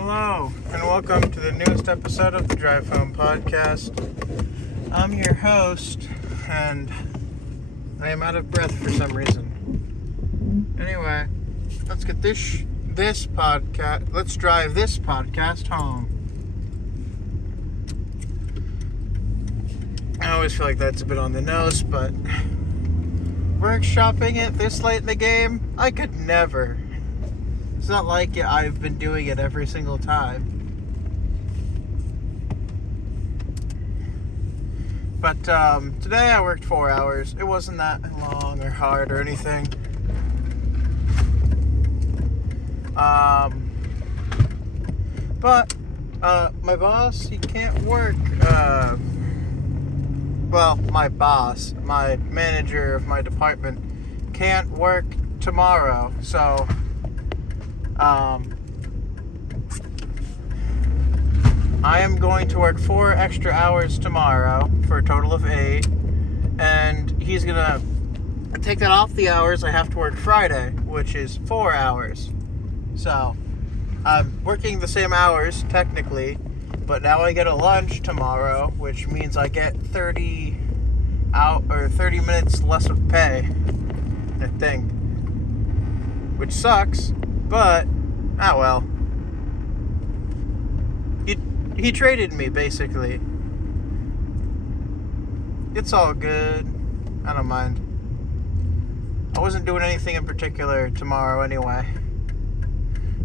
Hello, and welcome to the newest episode of the Drive Home Podcast. I'm your host, and I am out of breath for some reason. Anyway, let's get this podcast. Let's drive this podcast home. I always feel like that's a bit on the nose, but workshopping it this late in the game, I could never. It's not like I've been doing it every single time. But today I worked 4 hours. It wasn't that long or hard or anything. But my boss, he can't work. My boss, my manager of my department, can't work tomorrow. So I am going to work 4 extra hours tomorrow for a total of 8, and he's gonna take that off the hours I have to work Friday, which is 4 hours. So I'm working the same hours technically, but now I get a lunch tomorrow, which means I get 30 minutes less of pay, I think, which sucks. But, well. He traded me, basically. It's all good. I don't mind. I wasn't doing anything in particular tomorrow anyway.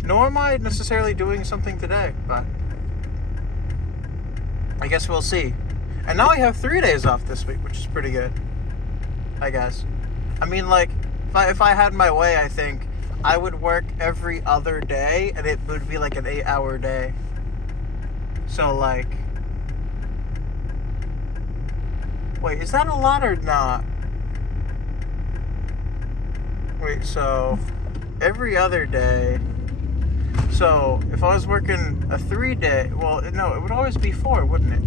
Nor am I necessarily doing something today, but I guess we'll see. And now I have 3 days off this week, which is pretty good, I guess. I mean, like, if I had my way, I think I would work every other day, and it would be like an 8-hour day. So, like, wait, is that a lot or not? Wait, so every other day. So if I was working a 3-day, well, no, it would always be 4, wouldn't it?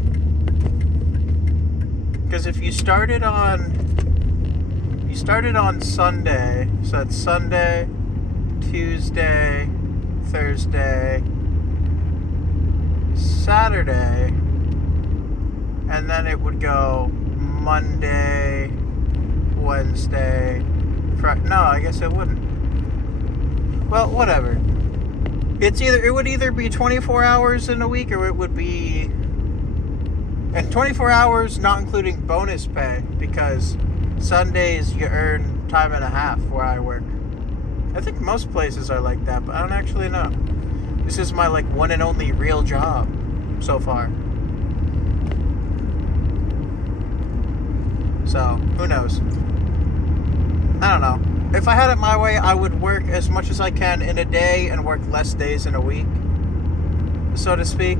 Because if you started on Sunday, so that's Sunday, Tuesday, Thursday, Saturday, and then it would go Monday, Wednesday, Friday. No, I guess it wouldn't. Well, whatever. It would either be 24 hours in a week, or it would be, and 24 hours not including bonus pay, because Sundays you earn time and a half where I work. I think most places are like that, but I don't actually know. This is my, like, one and only real job so far. So, who knows? I don't know. If I had it my way, I would work as much as I can in a day and work less days in a week, so to speak.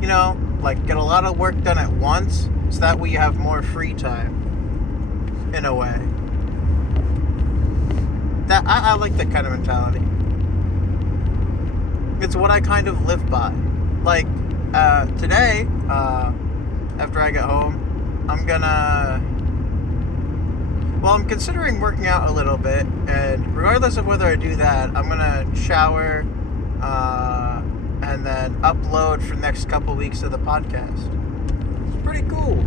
You know, like, get a lot of work done at once, so that way you have more free time, in a way. That I like that kind of mentality. It's what I kind of live by. Like, today, after I get home, I'm considering working out a little bit, and regardless of whether I do that, I'm gonna shower, and then upload for the next couple weeks of the podcast. It's pretty cool.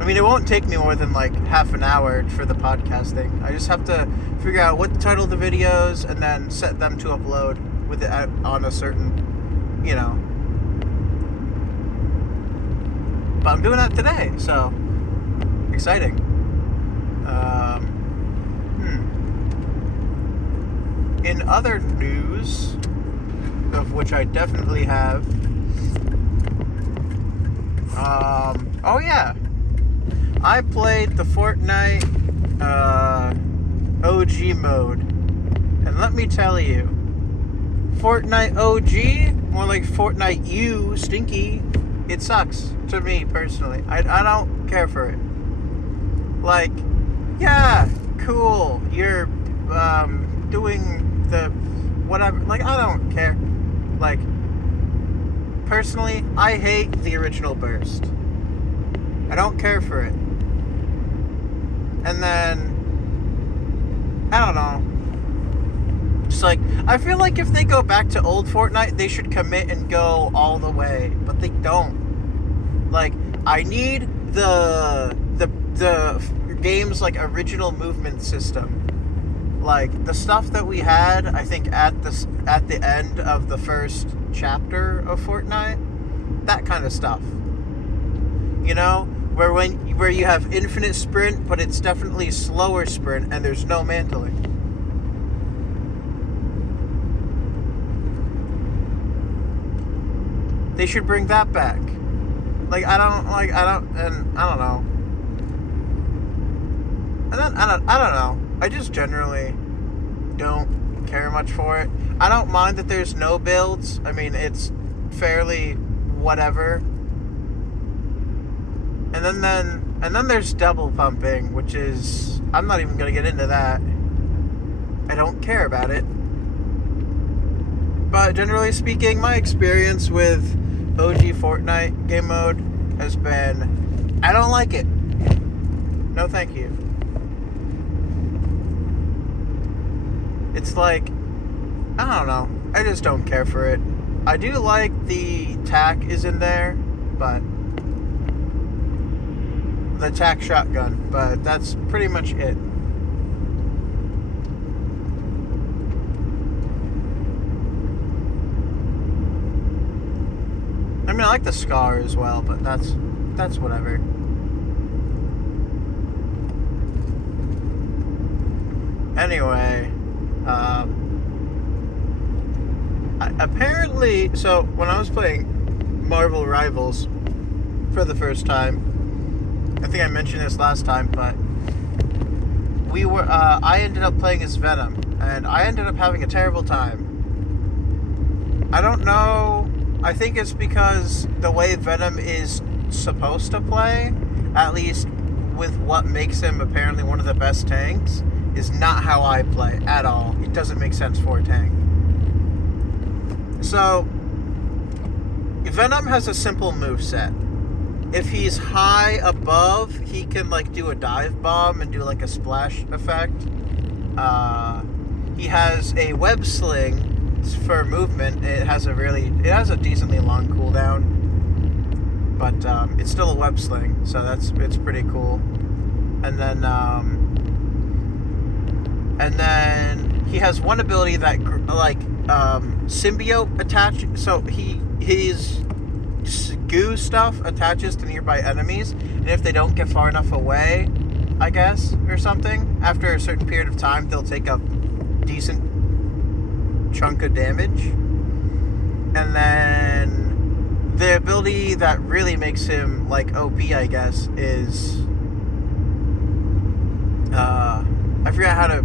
I mean, it won't take me more than like half an hour for the podcasting. I just have to figure out what the title of the videos and then set them to upload with it on a certain, But I'm doing that today, so exciting. In other news, of which I definitely have, oh yeah, I played the Fortnite OG mode, and let me tell you, Fortnite OG, more like Fortnite U, stinky, it sucks to me personally. I don't care for it. Like, yeah, cool, you're doing the whatever, like, I don't care. Like, personally, I hate the original Burst. I don't care for it. And then, I don't know. Just like, I feel like if they go back to old Fortnite, they should commit and go all the way, but they don't. Like, I need the game's like original movement system, like the stuff that we had. I think at the end of the first chapter of Fortnite, that kind of stuff. You know, where you have infinite sprint, but it's definitely slower sprint, and there's no mantling. They should bring that back. Like, I don't know. I don't know. I just generally don't care much for it. I don't mind that there's no builds. I mean, it's fairly whatever. And then there's double pumping, which is, I'm not even gonna get into that. I don't care about it. But generally speaking, my experience with OG Fortnite game mode has been, I don't like it. No thank you. It's like, I don't know. I just don't care for it. I do like the TAC is in there, but the TAC shotgun, but that's pretty much it. I mean, I like the SCAR as well, but that's whatever. Anyway, apparently, so when I was playing Marvel Rivals for the first time, I think I mentioned this last time, but I ended up playing as Venom, and I ended up having a terrible time. I don't know. I think it's because the way Venom is supposed to play, at least with what makes him apparently one of the best tanks, is not how I play at all. It doesn't make sense for a tank. So, Venom has a simple moveset. If he's high above, he can like do a dive bomb and do like a splash effect. He has a web sling for movement. It has a decently long cooldown, but it's still a web sling, so it's pretty cool. And then he has one ability that like symbiote attach. So his goo stuff attaches to nearby enemies, and if they don't get far enough away, I guess, or something, after a certain period of time, they'll take a decent chunk of damage. And then the ability that really makes him like OP, I guess, is I forgot how to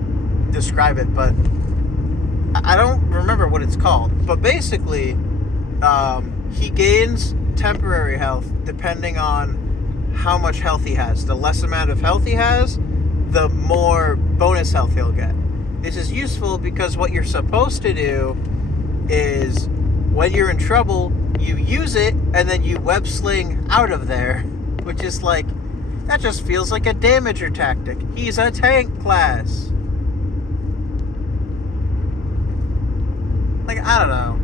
describe it, but I don't remember what it's called. But basically, he gains temporary health depending on how much health he has. The less amount of health he has, the more bonus health he'll get. This is useful because what you're supposed to do is, when you're in trouble, you use it and then you web sling out of there, which is like, that just feels like a damager tactic. He's a tank class. Like, I don't know.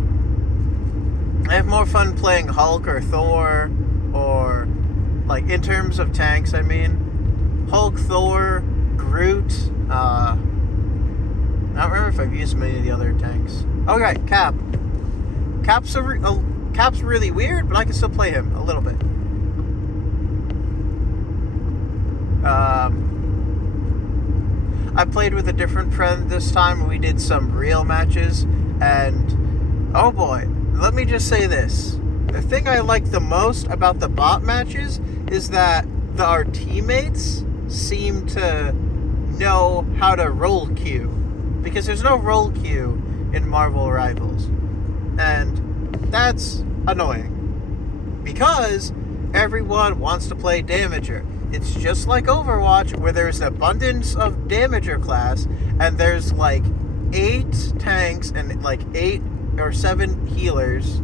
I have more fun playing Hulk or Thor, or like in terms of tanks, I mean Hulk, Thor, Groot. I don't remember if I've used many of the other tanks. Okay, Cap. Cap's really weird, but I can still play him a little bit. I played with a different friend this time. We did some real matches, and oh boy, let me just say this. The thing I like the most about the bot matches is that our teammates seem to know how to roll queue, because there's no roll queue in Marvel Rivals, and that's annoying because everyone wants to play Damager. It's just like Overwatch, where there's an abundance of Damager class, and there's like 8 tanks and like 8 or 7 healers,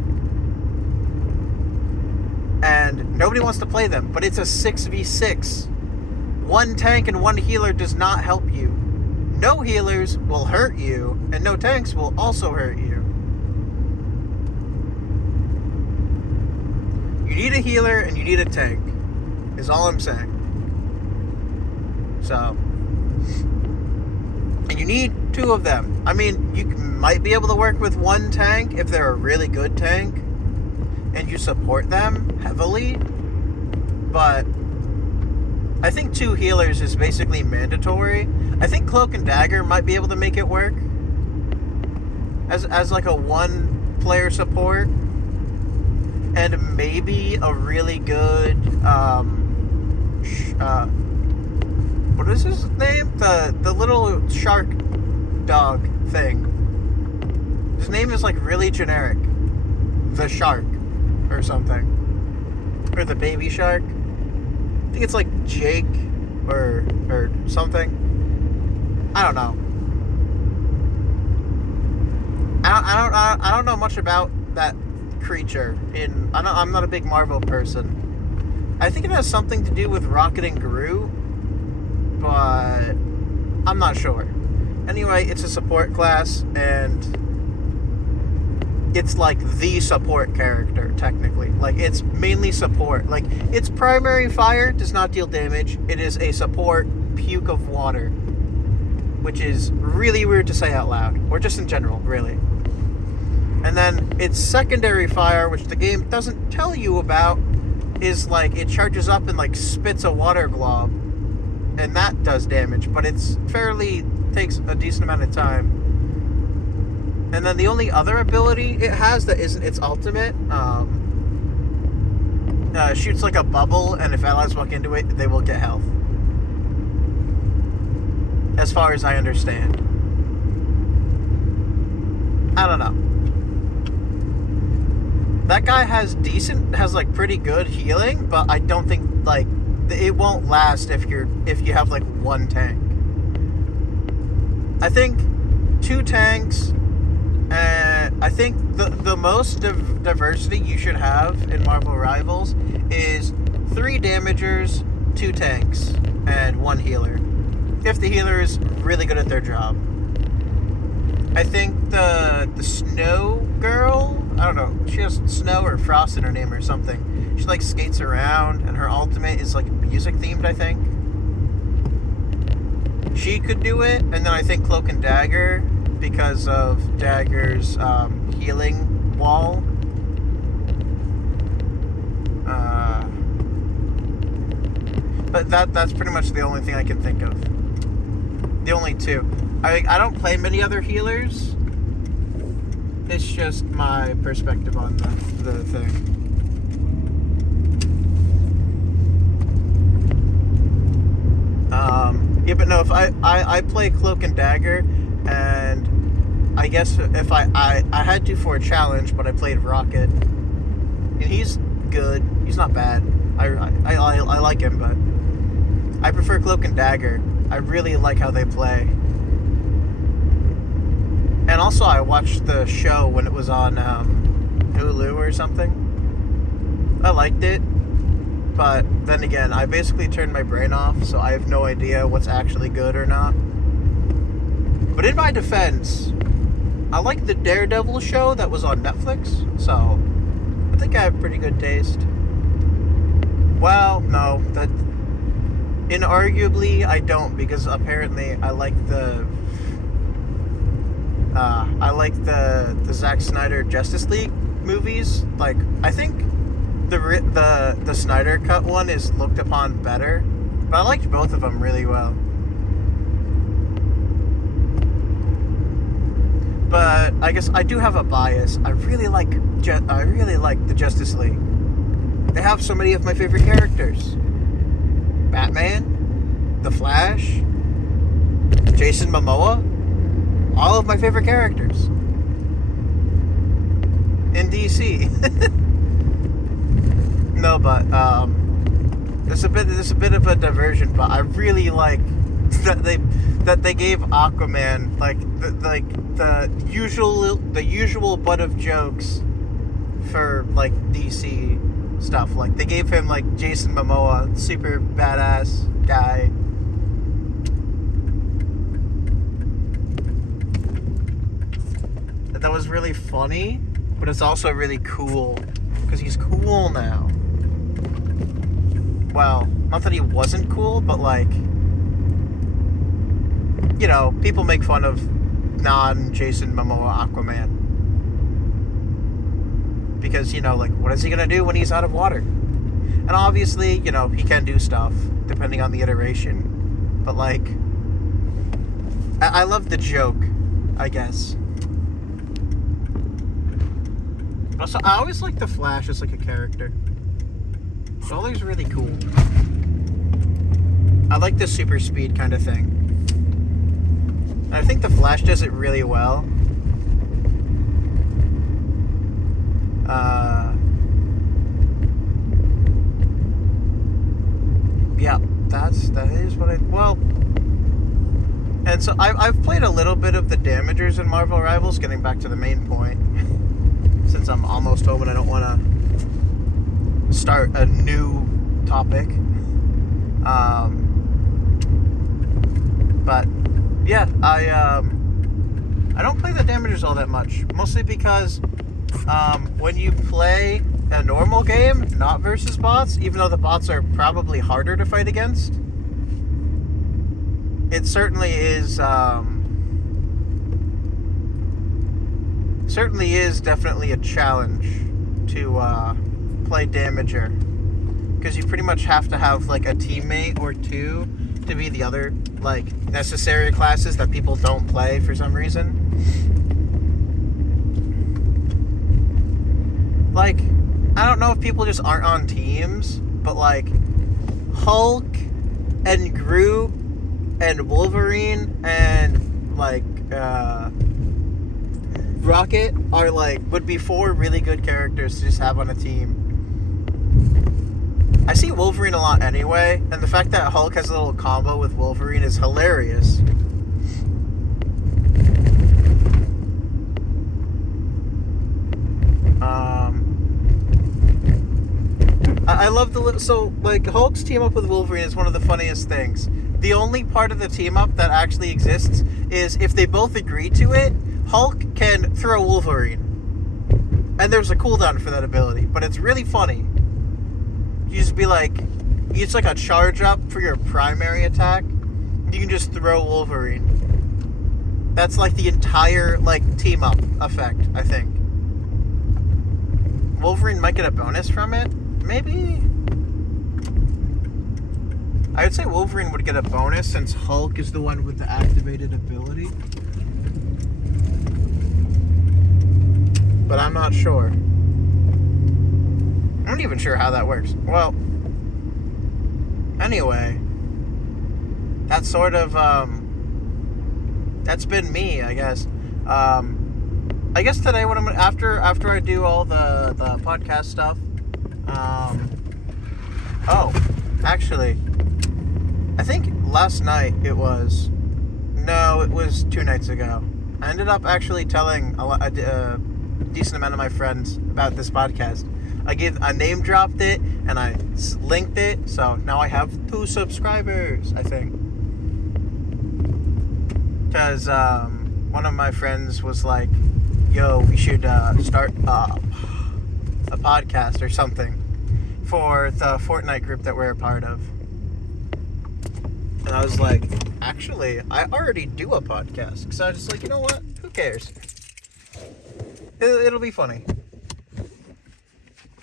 and nobody wants to play them. But it's a 6v6. One tank and one healer does not help you. no healers will hurt you, and no tanks will also hurt you. You need a healer and you need a tank, is all I'm saying. So, and you need two of them. I mean, you might be able to work with one tank if they're a really good tank and you support them heavily, but I think two healers is basically mandatory. I think Cloak and Dagger might be able to make it work as like a one player support, and maybe a really good what is his name? The little shark dog thing. His name is like really generic. The shark or something. Or the baby shark. I think it's like Jake or something. I don't know. I don't know much about that creature. I'm not a big Marvel person. I think it has something to do with Rocket and Groot, but I'm not sure. Anyway, it's a support class, and it's like the support character, technically. Like, it's mainly support. Like, its primary fire does not deal damage. It is a support puke of water, which is really weird to say out loud, or just in general, really. And then its secondary fire, which the game doesn't tell you about, is like it charges up and like spits a water glob, and that does damage, but it's takes a decent amount of time. And then the only other ability it has that isn't its ultimate shoots like a bubble, and if allies walk into it, they will get health, as far as I understand. I don't know. That guy has like pretty good healing, but I don't think like it won't last if you have like one tank. I think two tanks, and I think the most diversity you should have in Marvel Rivals is 3 damagers, 2 tanks, and 1 healer. If the healer is really good at their job. I think the Snow Girl, I don't know, she has Snow or Frost in her name or something. She like skates around, and her ultimate is like music themed, I think. She could do it, and then I think Cloak and Dagger, because of Dagger's healing wall. But that's pretty much the only thing I can think of. The only 2. I don't play many other healers. It's just my perspective on the thing. Yeah, but no, if I play Cloak and Dagger, and I guess if I had to for a challenge, but I played Rocket, and he's good. He's not bad. I like him, but I prefer Cloak and Dagger. I really like how they play. And also, I watched the show when it was on Hulu or something. I liked it, but then again, I basically turned my brain off, so I have no idea what's actually good or not. But in my defense, I like the Daredevil show that was on Netflix, so I think I have pretty good taste. Well, no, that inarguably I don't, because apparently I like the Zack Snyder Justice League movies. Like, I think the Snyder Cut one is looked upon better, but I liked both of them really well. But I guess I do have a bias. I really like the Justice League. They have so many of my favorite characters: Batman, The Flash, Jason Momoa. All of my favorite characters in DC. No, but there's a bit of a diversion, but I really like that they gave Aquaman the usual butt of jokes for like DC stuff. Like, they gave him like Jason Momoa, super badass guy. that was really funny, but it's also really cool because he's cool now. Well, not that he wasn't cool, but like, you know, people make fun of non-Jason Momoa Aquaman because, you know, like, what is he gonna do when he's out of water? And obviously, you know, he can do stuff depending on the iteration, but like, I love the joke, I guess. Also, I always like the Flash as like a character. Solar's really cool. I like the super speed kind of thing. And I think the Flash does it really well. Yeah, that is what and so I've played a little bit of the Damagers in Marvel Rivals, getting back to the main point. Since I'm almost home and I don't want to start a new topic. But yeah, I don't play the Damagers all that much, mostly because when you play a normal game, not versus bots, even though the bots are probably harder to fight against, it certainly is definitely a challenge to play Damager, because you pretty much have to have like a teammate or two to be the other like necessary classes that people don't play for some reason. Like, I don't know if people just aren't on teams, but like Hulk and Groot and Wolverine and like Rocket are like, would be four really good characters to just have on a team. I see Wolverine a lot anyway, and the fact that Hulk has a little combo with Wolverine is hilarious. I love so like Hulk's team up with Wolverine is one of the funniest things. The only part of the team up that actually exists is if they both agree to it, Hulk can throw Wolverine. And there's a cooldown for that ability, but it's really funny. You just be like, it's like a charge up for your primary attack. You can just throw Wolverine. That's like the entire like team up effect, I think. Wolverine might get a bonus from it. Maybe. I would say Wolverine would get a bonus since Hulk is the one with the activated ability. But I'm not sure. I'm not even sure how that works. Well, anyway, that's sort of, that's been me, I guess. I guess today what I'm gonna, after I do all the podcast stuff, actually, I think last night it was 2 nights ago. I ended up actually telling a decent amount of my friends about this podcast. I name dropped it and I linked it, so now I have 2 subscribers, I think. Because one of my friends was like, yo, we should start a podcast or something for the Fortnite group that we're a part of. And I was like, actually, I already do a podcast. So I was just like, you know what? Who cares? It'll be funny.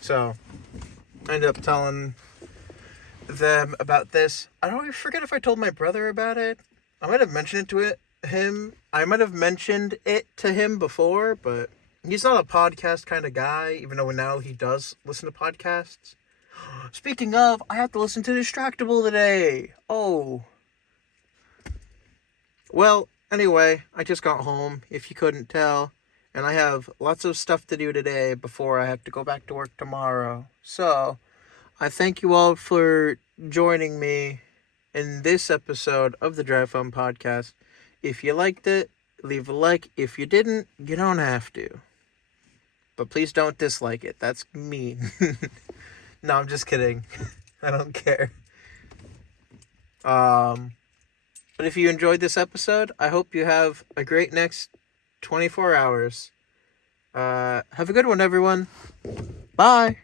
So I ended up telling them about this. I don't forget if I told my brother about it. I might have mentioned it to him. I might have mentioned it to him before, but he's not a podcast kind of guy, even though now he does listen to podcasts. Speaking of, I have to listen to Distractable today. Oh. Well, anyway, I just got home, if you couldn't tell, and I have lots of stuff to do today before I have to go back to work tomorrow. So, I thank you all for joining me in this episode of the Drive Home Podcast. If you liked it, leave a like. If you didn't, you don't have to. But please don't dislike it. That's mean. No, I'm just kidding. I don't care. But if you enjoyed this episode, I hope you have a great next 24 hours. Have a good one, everyone. Bye.